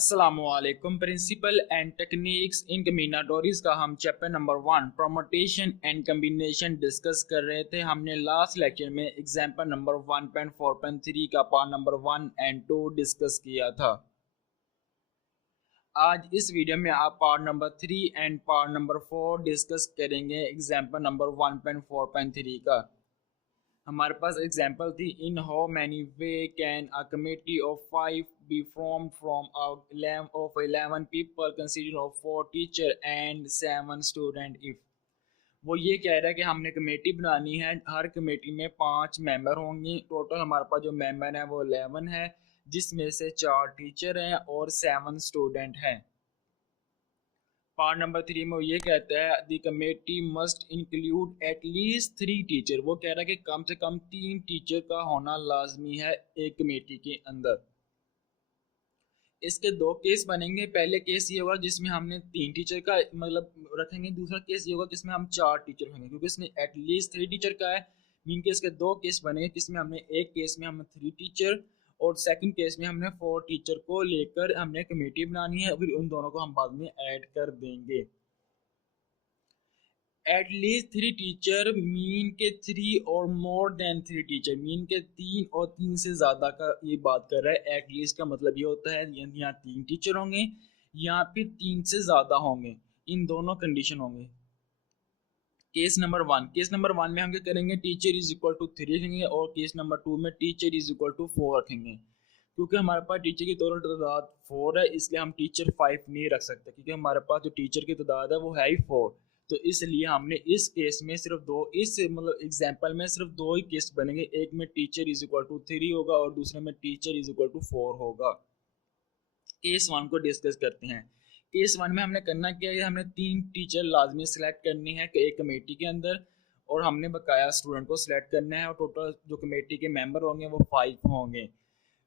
अस्सलामुअलैकुम। Principal and techniques in कम्बिनेटोरीज का हम chapter number 1 permutation and combination discuss कर रहे थे। हमने लास्ट लेक्चर में एग्जांपल नंबर 1.4.3 का पार्ट नंबर 1 एंड 2 डिस्कस किया था। आज इस वीडियो में आप part number 3 and part number 4 discuss करेंगे एग्जांपल नंबर 1.4.3 का। हमारे पास एग्जांपल थी, in how many way can a committee of 5 be formed from of 11 people consisting of 4 teacher and 7 student if. वो ये कह रहा है कि हमने कमेटी बनानी है, हर कमेटी में 5 मेंबर होंगे। टोटल हमारे पास जो मेंबर है वो 11 है, जिसमें से 4 टीचर हैं और 7 स्टूडेंट हैं। पार्ट नंबर 3 में वो ये कहता है the committee must include at least 3 teacher. वो कह रहा है कि कम से कम 3 टीचर का होना लाजमी है एक कमेटी के अंदर। इसके 2 केस बनेंगे। पहले केस ये होगा जिसमें हमने 3 टीचर का मतलब रखेंगे। दूसरा केस ये होगा जिसमें हम 4 टीचर होंगे, क्योंकि इसमें एटलीस्ट 3 टीचर का है। मीन केस के 2 केस बनेंगे, जिसमें हमने एक केस में हमने 3 टीचर और सेकंड केस में हमने 4 टीचर को लेकर हमने कमेटी बनानी है। फिर उन दोनों को हम बाद में ऐड कर देंगे। एटलीस्ट 3 टीचर मीन के 3 और मोर देन 3 टीचर, मीन के 3 और 3 से ज़्यादा का ये बात कर रहा है। एटलीस्ट का मतलब ये होता है यहाँ 3 टीचर होंगे या फिर 3 से ज़्यादा होंगे, इन दोनों कंडीशन होंगे। केस नंबर 1 में हम क्या करेंगे, टीचर इज इक्वल टू 3 रखेंगे और केस नंबर 2 में टीचर इज इक्वल टू 4 रखेंगे। क्योंकि हमारे पास टीचर की टोटल तादाद 4 है, इसलिए हम टीचर 5 नहीं रख सकते, क्योंकि हमारे पास जो टीचर की तादाद है वो है ही 4। तो इसलिए हमने इस केस में सिर्फ 2, इस मतलब एग्जाम्पल में सिर्फ 2 ही केस बनेंगे। एक में टीचर इज इक्वल टू 3 होगा और दूसरे में टीचर इज इक्वल टू 4 होगा। केस 1 को डिस्कस करते हैं। केस 1 में हमने करना क्या है, हमने 3 टीचर लाजमी सेलेक्ट करनी है एक कमेटी के अंदर, और हमने बकाया स्टूडेंट को सिलेक्ट करना है, और टोटल जो कमेटी के मेंबर होंगे वो 5 होंगे।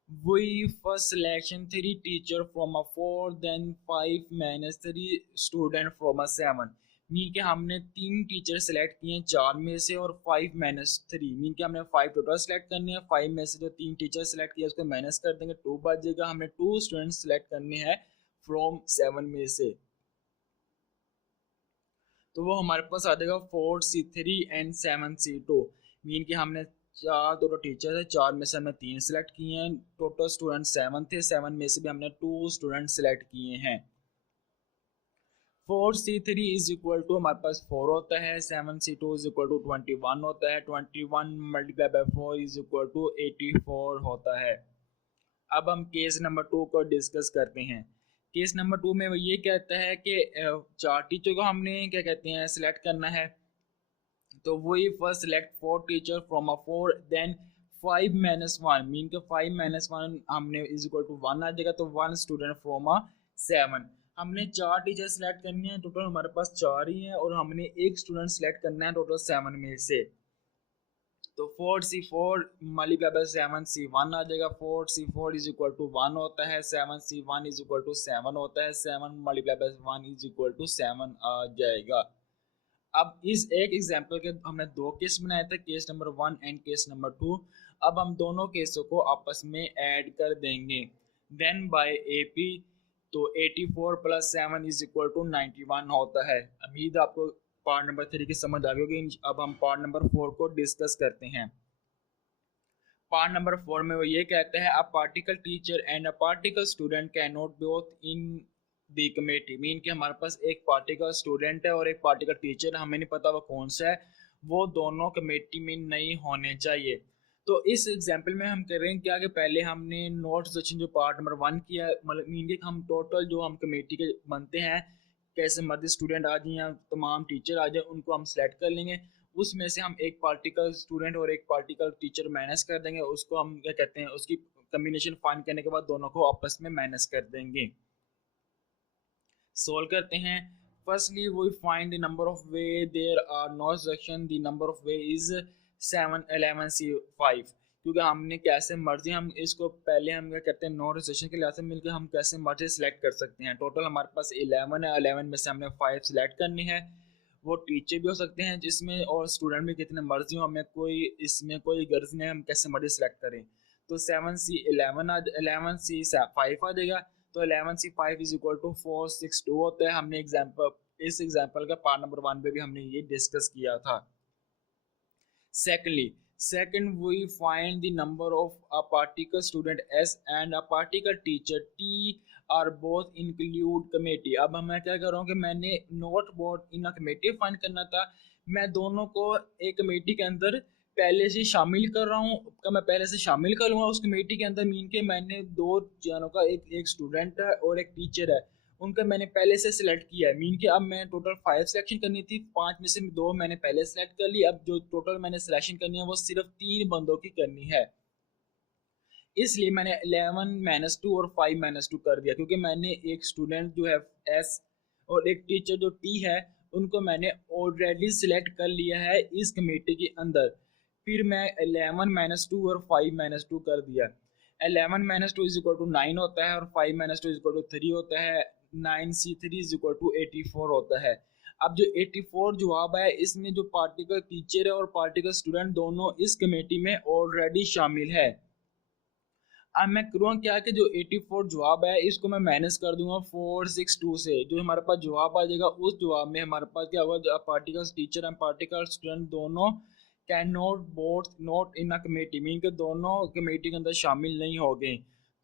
We first selection 3 teacher from a 4, then 5 minus 3 student from a 7। Mean के हमने 3 टीचर सेलेक्ट किए 4 में से और 5 माइनस 3, मीन के हमने 5 टोटल सेलेक्ट करने हैं। 5 में से जो 3 टीचर सेलेक्ट किया उसको माइनस कर देंगे, 2 बचेगा। हमने 2 स्टूडेंट सेलेक्ट करने हैं फ्रॉम 7 में से, तो वो हमारे पास आ जाएगा 4C3 एंड 7C2। मीन कि हमने 4 टोटल टीचर है, 4 में से हमने 3 सेलेक्ट किए हैं। टोटल स्टूडेंट 7 थे, 7 में से भी हमने 2 स्टूडेंट सेलेक्ट किए हैं। 4C3 इज इक्वल टू हमारे पास 4 होता है, 7C2 इज इक्वल टू 21 होता है, 21 multiply by 4 is equal to 84 होता है। अब हम केस नंबर 2 को डिस्कस करते हैं। केस नंबर 2 में वो ये कहता है कि 4 टीचर को हमने क्या कहते हैं सिलेक्ट करना है। तो वही first select 4 teacher from a 4, then 5 minus 1, mean के 5 माइनस 1 हमने इज इक्वल टू 1 आ जाएगा, तो 1 स्टूडेंट फ्रॉम अ 7। हमने 4 टीचर सेलेक्ट करने हैं, टोटल हमारे पास 4 ही हैं, और हमने एक स्टूडेंट सेलेक्ट करना है टोटल 7 में से। तो 4C4 मल्टीप्लाई बाय 7C1 आ जाएगा। 4C4 इज इक्वल टू 1 होता है, 7C1 इज इक्वल टू 7 होता है, 7 multiply by 1 is equal to 7 आ जाएगा। अब इस एक एग्जांपल के हमने 2 केस बनाए थे, case number 1 and case number 2। अब हम दोनों केसों को आपस में ऐड कर देंगे। देन बाय AP, तो 84 प्लस 7 इज इक्वल टू 91 होता है। उम्मीद आपको पार्ट नंबर 3 की समझ आ गई होगी। अब हम पार्ट नंबर 4 को डिस्कस करते हैं। पार्ट नंबर 4 में वो ये कहते हैं a particle teacher and a particle student can not both in the committee. Mean कि हमारे पास एक पार्टिकल स्टूडेंट है और एक पार्टिकल टीचर, हमें नहीं पता वो कौन सा है, वो दोनों कमेटी में नहीं होने चाहिए। तो इस एग्जांपल में हम कर रहे हैं क्या कि पहले हमने नोट सेक्शन जो पार्ट नंबर 1 किया, मतलब मीन कि हम टोटल जो हम कमेटी के बनते हैं, कैसे मर्जी स्टूडेंट आ जाए या तमाम टीचर आ जाए, उनको हम सेलेक्ट कर लेंगे। उसमें से हम एक पार्टिकल स्टूडेंट और एक पार्टिकल टीचर माइनस कर देंगे, उसको हम क्या कहते हैं, उसकी कम्बिनेशन फाइंड करने के बाद दोनों को आपस में माइनस कर देंगे। सोल्व करते हैं। Firstly we find the number of way there are no section, the number of way is 7 11C5। क्योंकि हमने कैसे मर्जी हम इसको पहले हम क्या कहते हैं, नो रिसेशन के लिहाज से मिलकर हम कैसे मर्जी सेलेक्ट कर सकते हैं। टोटल हमारे पास 11 है, 11 में से हमने 5 सेलेक्ट करनी है। वो टीचर भी हो सकते हैं जिसमें, और स्टूडेंट भी कितने मर्जी हो, हमें कोई इसमें कोई गर्ज नहीं है, हम कैसे मर्जी सेलेक्ट करें। तो 7C11 11C5 आ जाएगा। तो 11C5 इज इक्वल टू 462 होता है। हमने इस एग्जाम्पल का पार्ट नंबर 1 पे भी हमने ये डिस्कस किया था। Second, we find the number of a particular student S and a particular teacher T are both include committee। अब मैं क्या कर रहा हूँ कि मैंने नोट बोर्ड इन कमेटी फाइंड करना था। मैं दोनों को एक कमेटी के अंदर पहले से शामिल कर रहा हूँ। मैं पहले से शामिल कर लूँगा उस कमेटी के अंदर, मीन के मैंने दो जनों का एक स्टूडेंट है और एक टीचर है, उनका मैंने पहले से सिलेक्ट किया है। मीन के अब मैं टोटल 5 सिलेक्शन करनी थी, 5 में से 2 मैंने पहले सिलेक्ट कर ली। अब जो टोटल मैंने सिलेक्शन करनी है वो सिर्फ 3 बंदों की करनी है, इसलिए मैंने 11-2 और 5-2 कर दिया, क्योंकि मैंने एक स्टूडेंट जो है S और एक टीचर जो T है उनको मैंने ऑलरेडी सिलेक्ट कर लिया है इस कमेटी के अंदर। फिर मैं 11-2 और 5-2 कर दिया। 11-2 इज इक्वल टू 9 होता है और 5-2 इज इक्वल टू 3 होता है। 9C3 इज इक्वल टू 84 होता है। अब जो 84 जवाब है, इसमें जो पार्टिकल टीचर है और पार्टिकल स्टूडेंट दोनों इस कमेटी में ऑलरेडी शामिल है। अब मैं करूँगा क्या कि जो 84 जवाब है इसको मैं माइनस कर दूंगा 462 से। जो हमारे पास जवाब आ जाएगा उस जवाब में हमारे पास क्या होगा, particle teacher and particle student दोनों can not both not in a committee, mean के दोनों कमेटी के अंदर शामिल नहीं हो गए।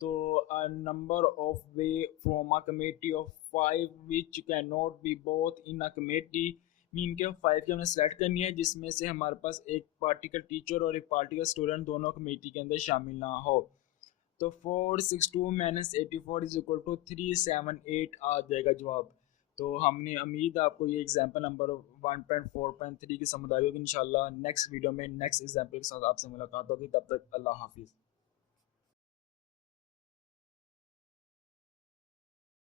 तो number of way from a committee of 5 which can not be both in a committee, mean के 5 की हमने सेलेक्ट करनी है जिसमें से हमारे पास एक पार्टिकल टीचर और एक पार्टिकल स्टूडेंट दोनों कमेटी के अंदर शामिल ना हो। तो 462 माइनस 84 इज इक्वल टू 378 आ जाएगा जवाब। तो हमने उम्मीद है आपको ये एग्जाम्पल नंबर 1.4.3 की समझ आई होगी। इंशाल्लाह नेक्स्ट वीडियो में नेक्स्ट एग्जाम्पल के साथ आपसे मुलाकात होगी। तब तक अल्लाह हाफिज़।